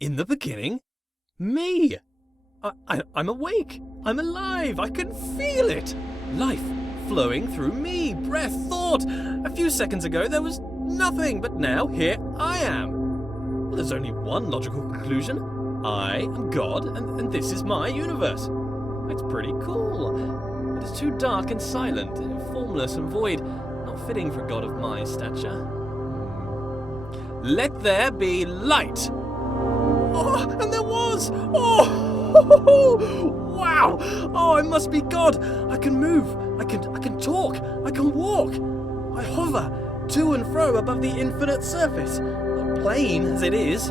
In the beginning? Me! I'm awake! I'm alive! I can feel it! Life flowing through me, breath, thought! A few seconds ago there was nothing, but now here I am! Well, there's only one logical conclusion. I am God, and this is my universe. It's pretty cool. It is too dark and silent, formless and void, not fitting for a god of my stature. Let there be light! Oh, and there was! Oh! Wow! Oh, I must be God! I can move, I can talk, I can walk! I hover to and fro above the infinite surface, plain as it is.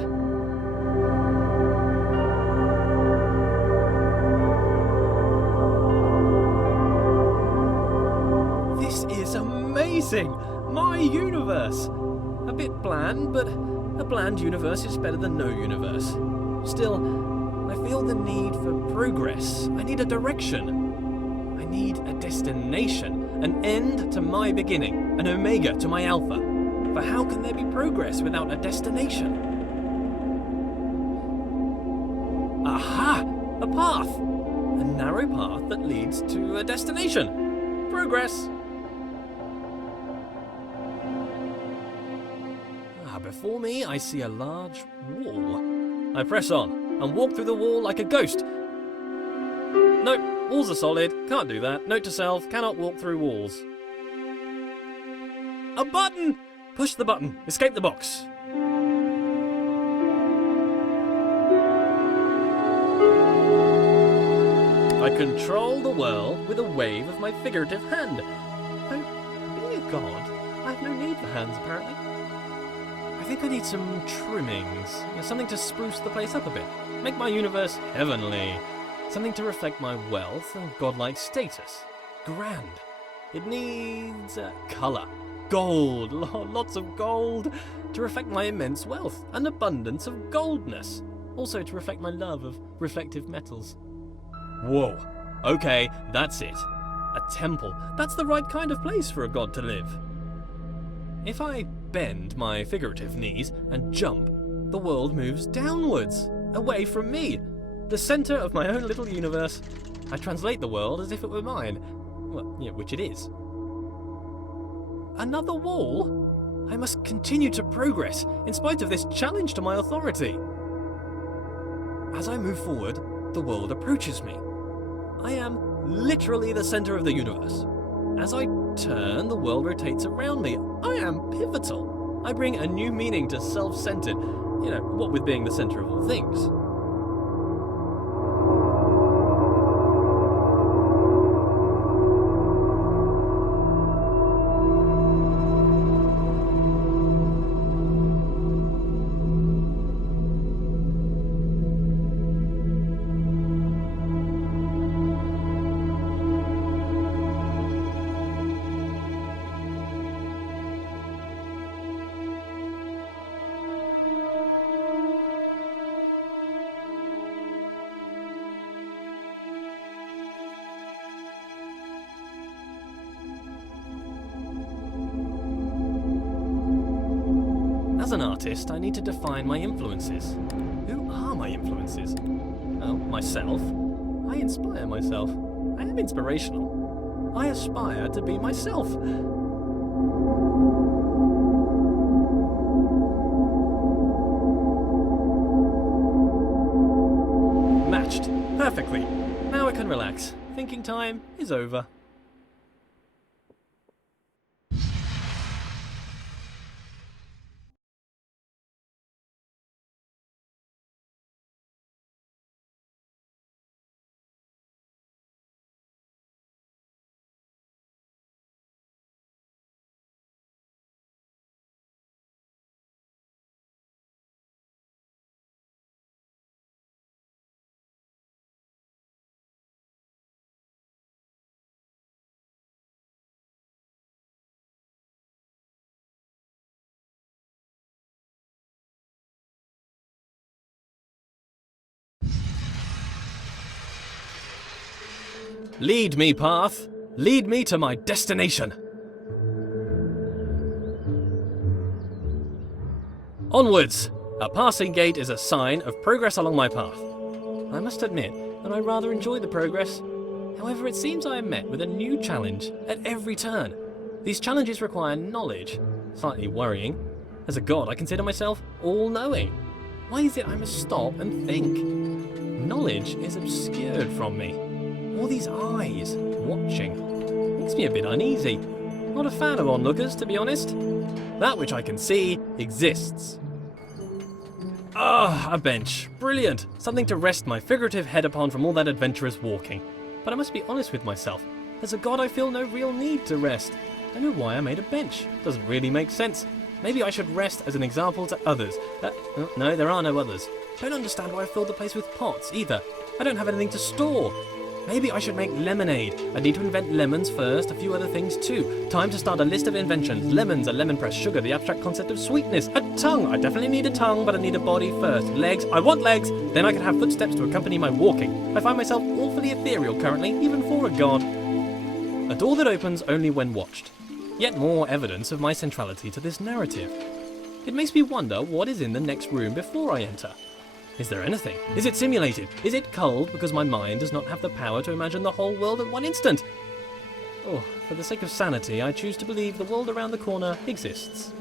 This is amazing! My universe! A bit bland, but a bland universe is better than no universe. Still, I feel the need for progress. I need a direction. I need a destination, an end to my beginning, an omega to my alpha. For how can there be progress without a destination? Aha! A path! A narrow path that leads to a destination. Progress! Before me, I see a large wall. I press on and walk through the wall like a ghost. No, walls are solid. Can't do that. Note to self, cannot walk through walls. A button! Push the button. Escape the box. I control the world with a wave of my figurative hand. Though, being a god, I have no need for hands, apparently. I think I need some trimmings, something to spruce the place up a bit, make my universe heavenly, something to reflect my wealth and godlike status. Grand. It needs colour, gold, lots of gold, to reflect my immense wealth, an abundance of goldness, also to reflect my love of reflective metals. Whoa, okay, that's it. A temple, that's the right kind of place for a god to live. If I bend my figurative knees and jump, the world moves downwards, away from me, the centre of my own little universe. I translate the world as if it were mine. Well, yeah, which it is. Another wall? I must continue to progress, in spite of this challenge to my authority. As I move forward, the world approaches me. I am literally the centre of the universe. As I turn, the world rotates around me. I am pivotal. I bring a new meaning to self-centered, what with being the center of all things. As an artist, I need to define my influences. Who are my influences? Well, myself. I inspire myself. I am inspirational. I aspire to be myself. Matched. Perfectly. Now I can relax. Thinking time is over. Lead me, path. Lead me to my destination. Onwards. A passing gate is a sign of progress along my path. I must admit that I rather enjoy the progress. However, it seems I am met with a new challenge at every turn. These challenges require knowledge. Slightly worrying. As a god, I consider myself all-knowing. Why is it I must stop and think? Knowledge is obscured from me. All these eyes watching makes me a bit uneasy. Not a fan of onlookers, to be honest. That which I can see exists. Ah, a bench. Brilliant. Something to rest my figurative head upon from all that adventurous walking. But I must be honest with myself. As a god, I feel no real need to rest. I don't know why I made a bench. Doesn't really make sense. Maybe I should rest as an example to others. No, there are no others. Don't understand why I filled the place with pots, either. I don't have anything to store. Maybe I should make lemonade. I need to invent lemons first, a few other things too. Time to start a list of inventions. Lemons, a lemon press, sugar, the abstract concept of sweetness. A tongue. I definitely need a tongue, but I need a body first. Legs. I want legs. Then I can have footsteps to accompany my walking. I find myself awfully ethereal currently, even for a god. A door that opens only when watched. Yet more evidence of my centrality to this narrative. It makes me wonder what is in the next room before I enter. Is there anything? Is it simulated? Is it culled because my mind does not have the power to imagine the whole world at one instant? Oh, for the sake of sanity, I choose to believe the world around the corner exists.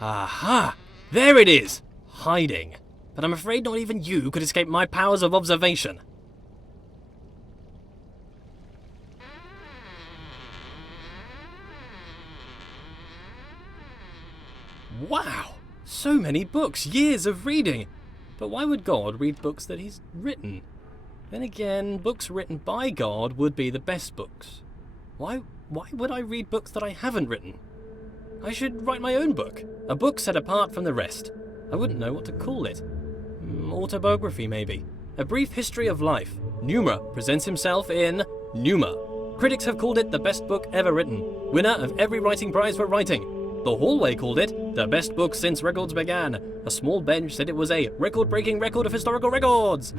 Aha! There it is! Hiding. But I'm afraid not even you could escape my powers of observation. Wow! So many books, years of reading! But why would God read books that he's written? Then again, books written by God would be the best books. Why would I read books that I haven't written? I should write my own book. A book set apart from the rest. I wouldn't know what to call it. Autobiography, maybe. A brief history of life. Pneuma presents himself in Pneuma. Critics have called it the best book ever written. Winner of every writing prize for writing. The Hallway called it the best book since records began. A small bench said it was a record-breaking record of historical records.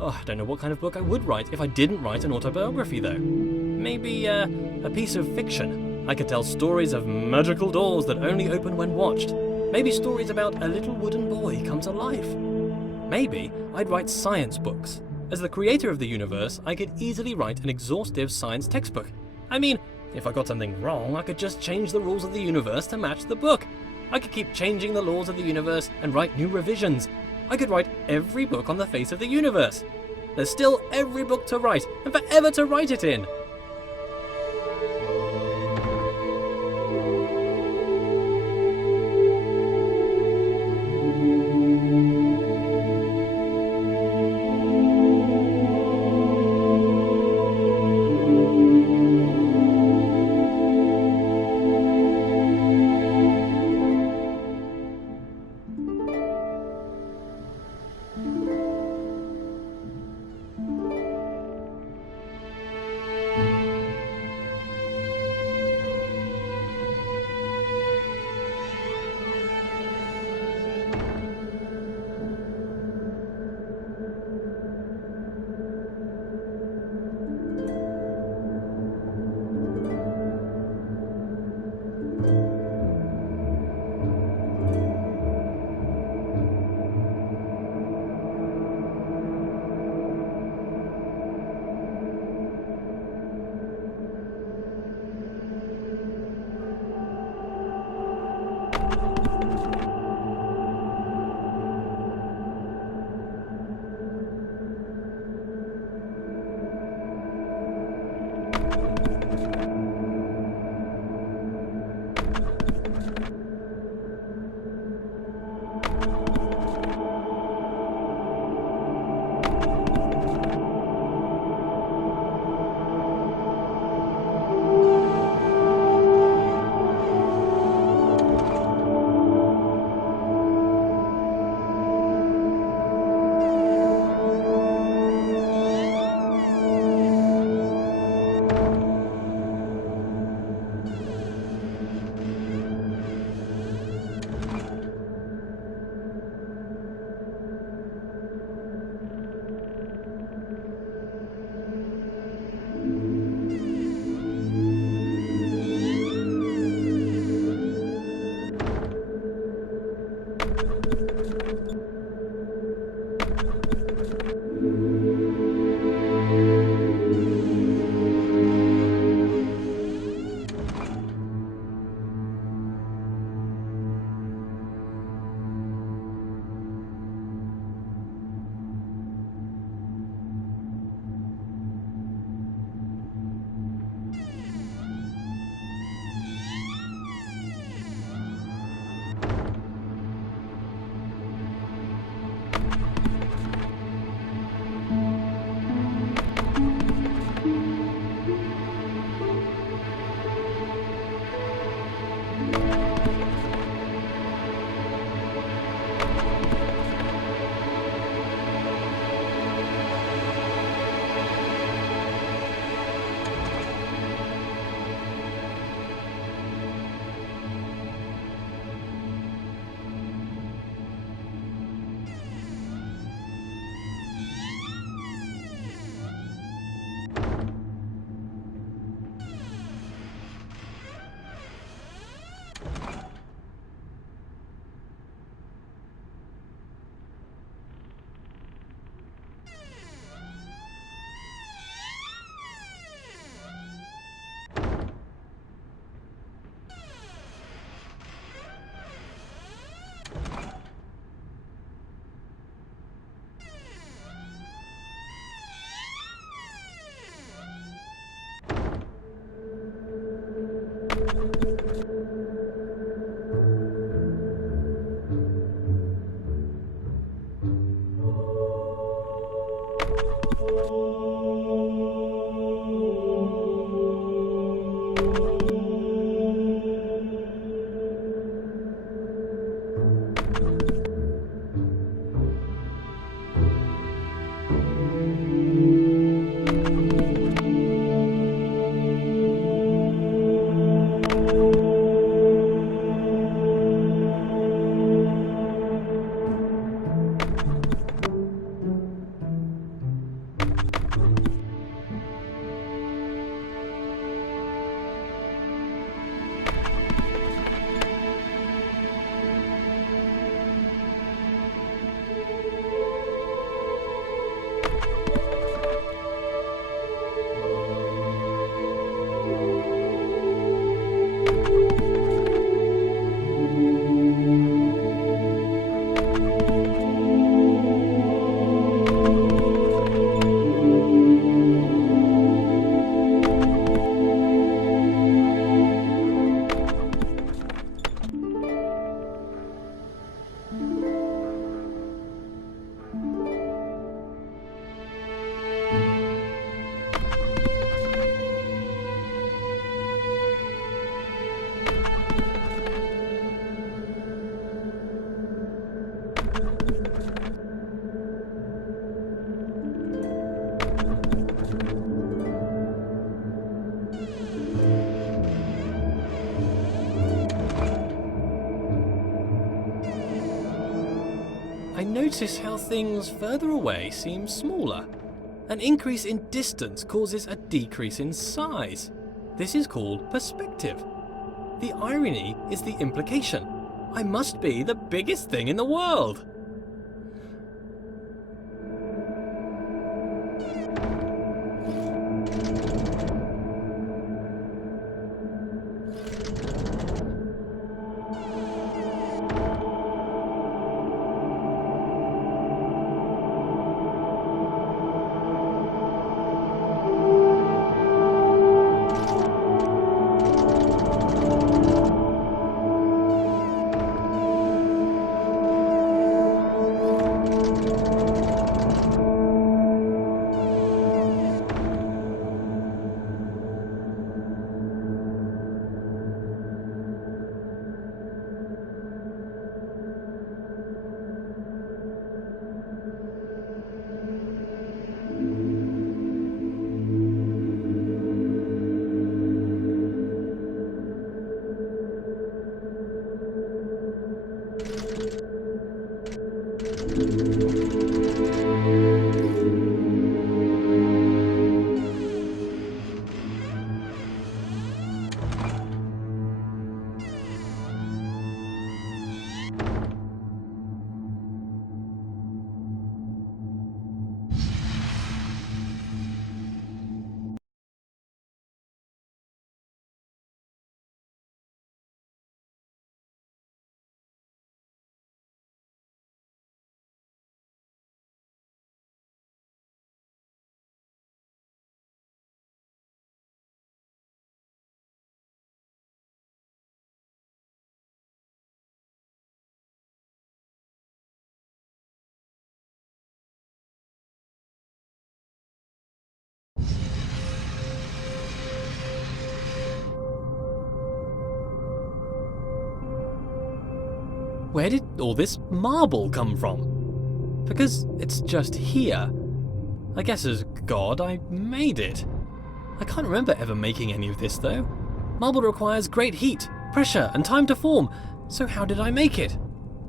Oh, I don't know what kind of book I would write if I didn't write an autobiography, though. Maybe a piece of fiction. I could tell stories of magical doors that only open when watched. Maybe stories about a little wooden boy come to life. Maybe I'd write science books. As the creator of the universe, I could easily write an exhaustive science textbook. I mean, if I got something wrong, I could just change the rules of the universe to match the book. I could keep changing the laws of the universe and write new revisions. I could write every book on the face of the universe. There's still every book to write, and forever to write it in. notice how things further away seem smaller. An increase in distance causes a decrease in size. This is called perspective. The irony is the implication. I must be the biggest thing in the world. Where did all this marble come from? Because it's just here. I guess as God, I made it. I can't remember ever making any of this though. Marble requires great heat, pressure, and time to form, so how did I make it?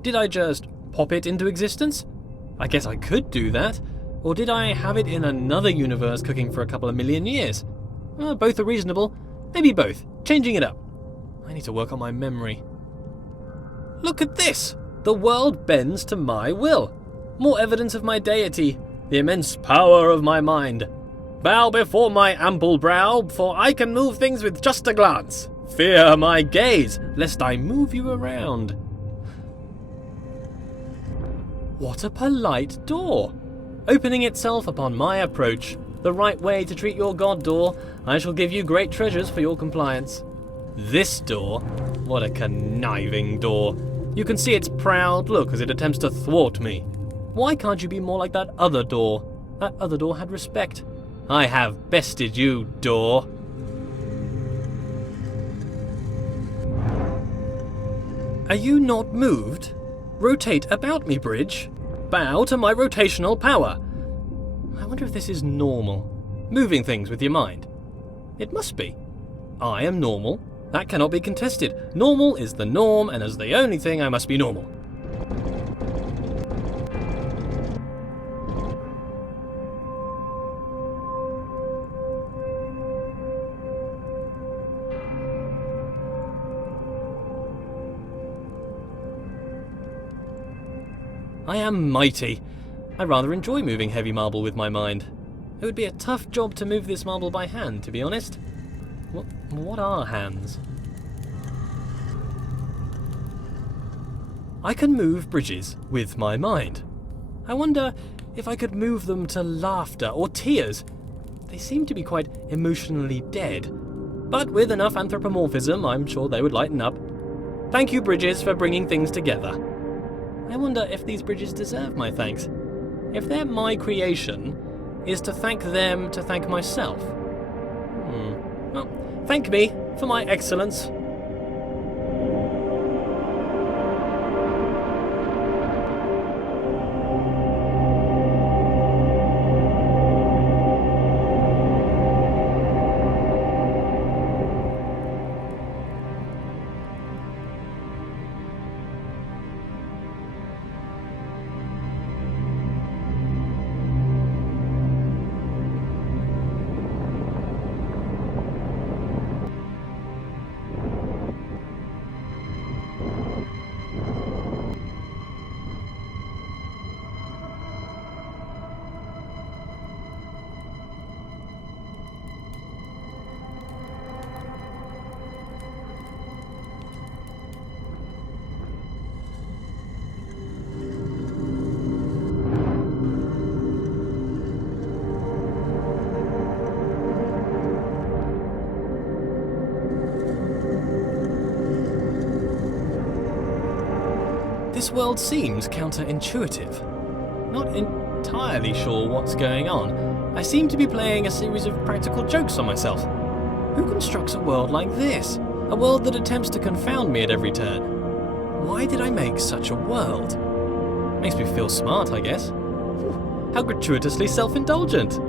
Did I just pop it into existence? I guess I could do that. Or did I have it in another universe cooking for a couple of million years? Both are reasonable. Maybe both. Changing it up. I need to work on my memory. Look at this! The world bends to my will. More evidence of my deity, the immense power of my mind. Bow before my ample brow, for I can move things with just a glance. Fear my gaze, lest I move you around. What a polite door! Opening itself upon my approach. The right way to treat your god, door. I shall give you great treasures for your compliance. This door? What a conniving door. You can see its proud look as it attempts to thwart me. Why can't you be more like that other door? That other door had respect. I have bested you, door. Are you not moved? Rotate about me, bridge. Bow to my rotational power. I wonder if this is normal. Moving things with your mind. It must be. I am normal. That cannot be contested. Normal is the norm, and as the only thing, I must be normal. I am mighty. I rather enjoy moving heavy marble with my mind. It would be a tough job to move this marble by hand, to be honest. What are hands? I can move bridges with my mind. I wonder if I could move them to laughter or tears. They seem to be quite emotionally dead. But with enough anthropomorphism, I'm sure they would lighten up. Thank you, bridges, for bringing things together. I wonder if these bridges deserve my thanks. If they're my creation, is to thank them to thank myself? Well, thank me for my excellence. This world seems counterintuitive. Not entirely sure what's going on. I seem to be playing a series of practical jokes on myself. Who constructs a world like this? A world that attempts to confound me at every turn. Why did I make such a world? Makes me feel smart, I guess. How gratuitously self-indulgent.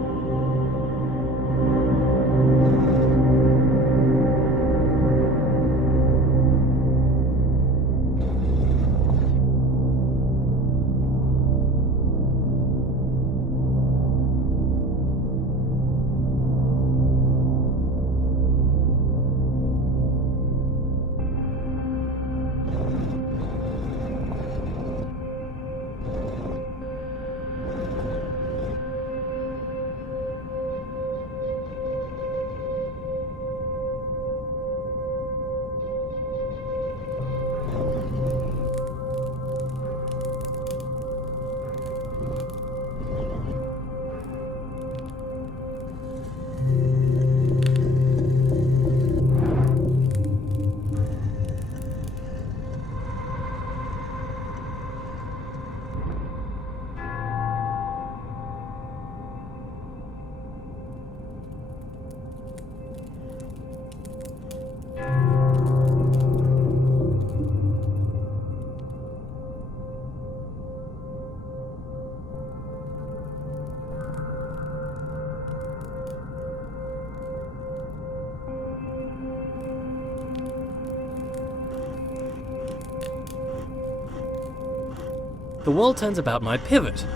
The world turns about my pivot.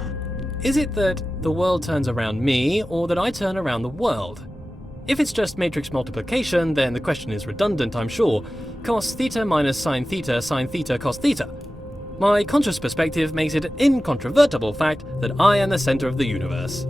Is it that the world turns around me, or that I turn around the world? If it's just matrix multiplication, then the question is redundant, I'm sure. Cos theta minus sine theta cos theta. My conscious perspective makes it an incontrovertible fact that I am the center of the universe.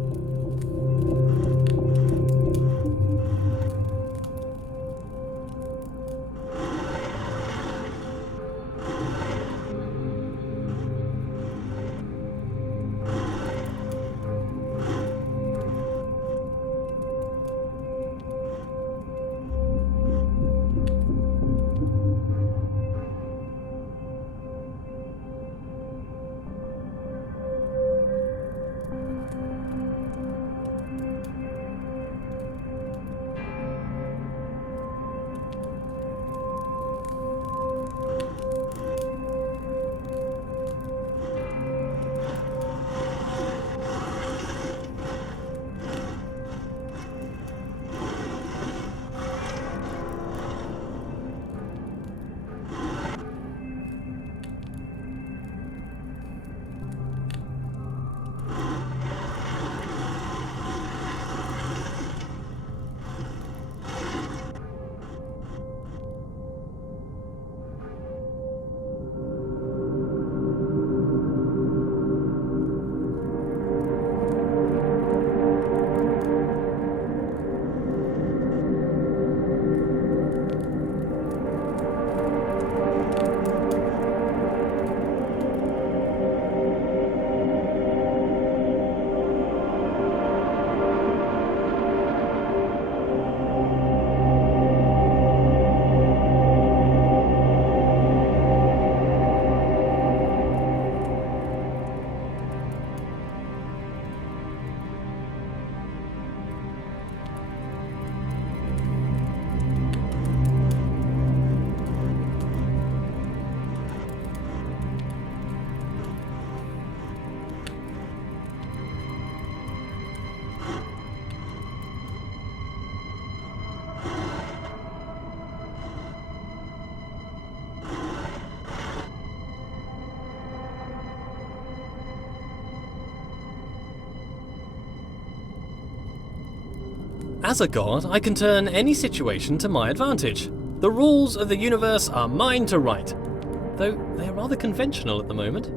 As a god, I can turn any situation to my advantage. The rules of the universe are mine to write, though they are rather conventional at the moment.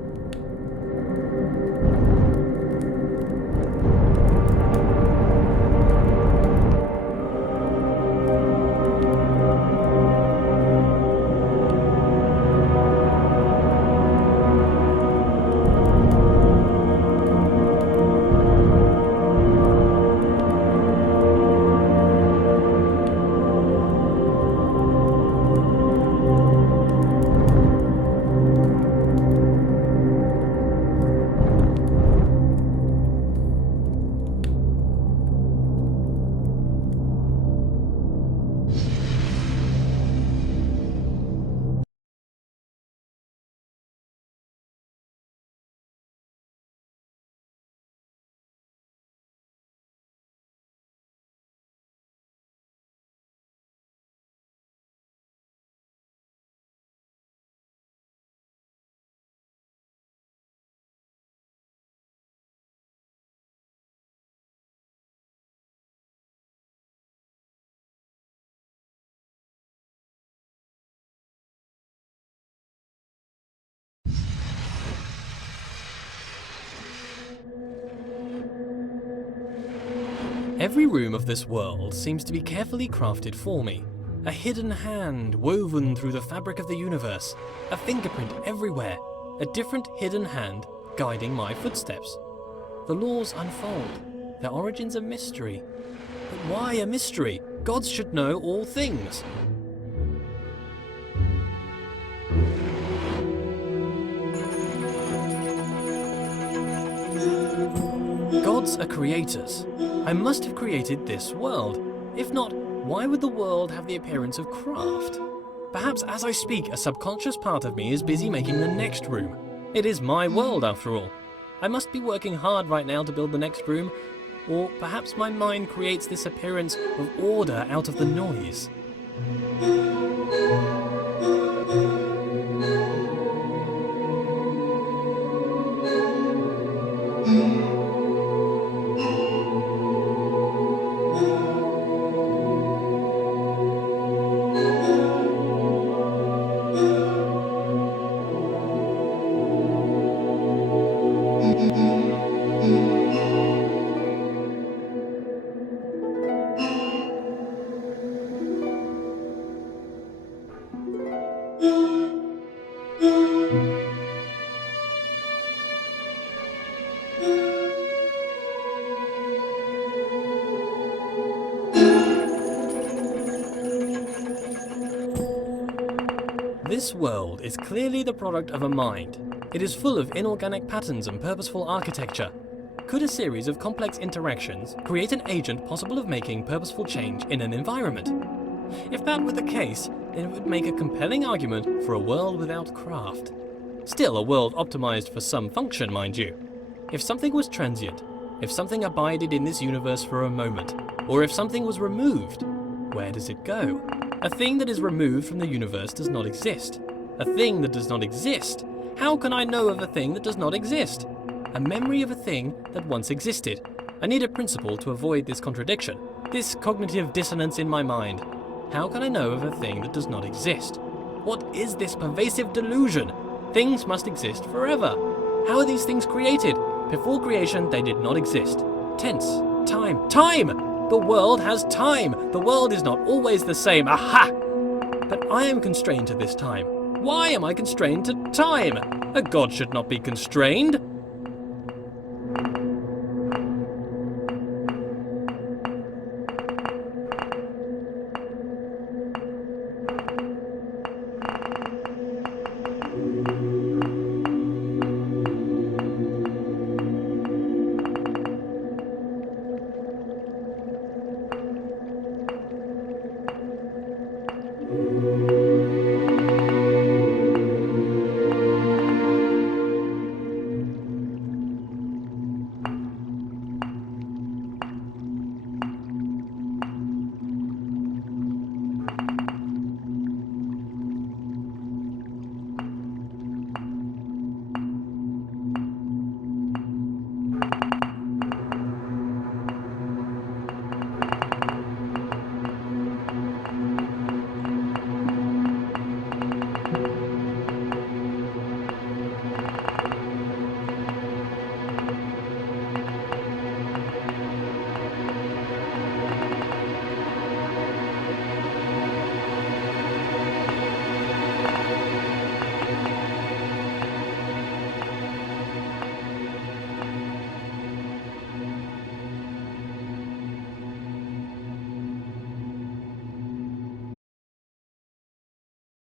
Every room of this world seems to be carefully crafted for me. A hidden hand woven through the fabric of the universe. A fingerprint everywhere. A different hidden hand guiding my footsteps. The laws unfold. Their origins a mystery. But why a mystery? Gods should know all things. Gods are creators. I must have created this world. If not, why would the world have the appearance of craft? Perhaps as I speak, a subconscious part of me is busy making the next room. It is my world after all. I must be working hard right now to build the next room, or perhaps my mind creates this appearance of order out of the noise. This world is clearly the product of a mind. It is full of inorganic patterns and purposeful architecture. Could a series of complex interactions create an agent possible of making purposeful change in an environment? If that were the case, then it would make a compelling argument for a world without craft. Still a world optimized for some function, mind you. If something was transient, if something abided in this universe for a moment, or if something was removed, where does it go? A thing that is removed from the universe does not exist. A thing that does not exist? How can I know of a thing that does not exist? A memory of a thing that once existed. I need a principle to avoid this contradiction, this cognitive dissonance in my mind. How can I know of a thing that does not exist? What is this pervasive delusion? Things must exist forever. How are these things created? Before creation, they did not exist. Tense. Time. Time! The world has time. The world is not always the same. Aha! But I am constrained to this time. Why am I constrained to time? A god should not be constrained.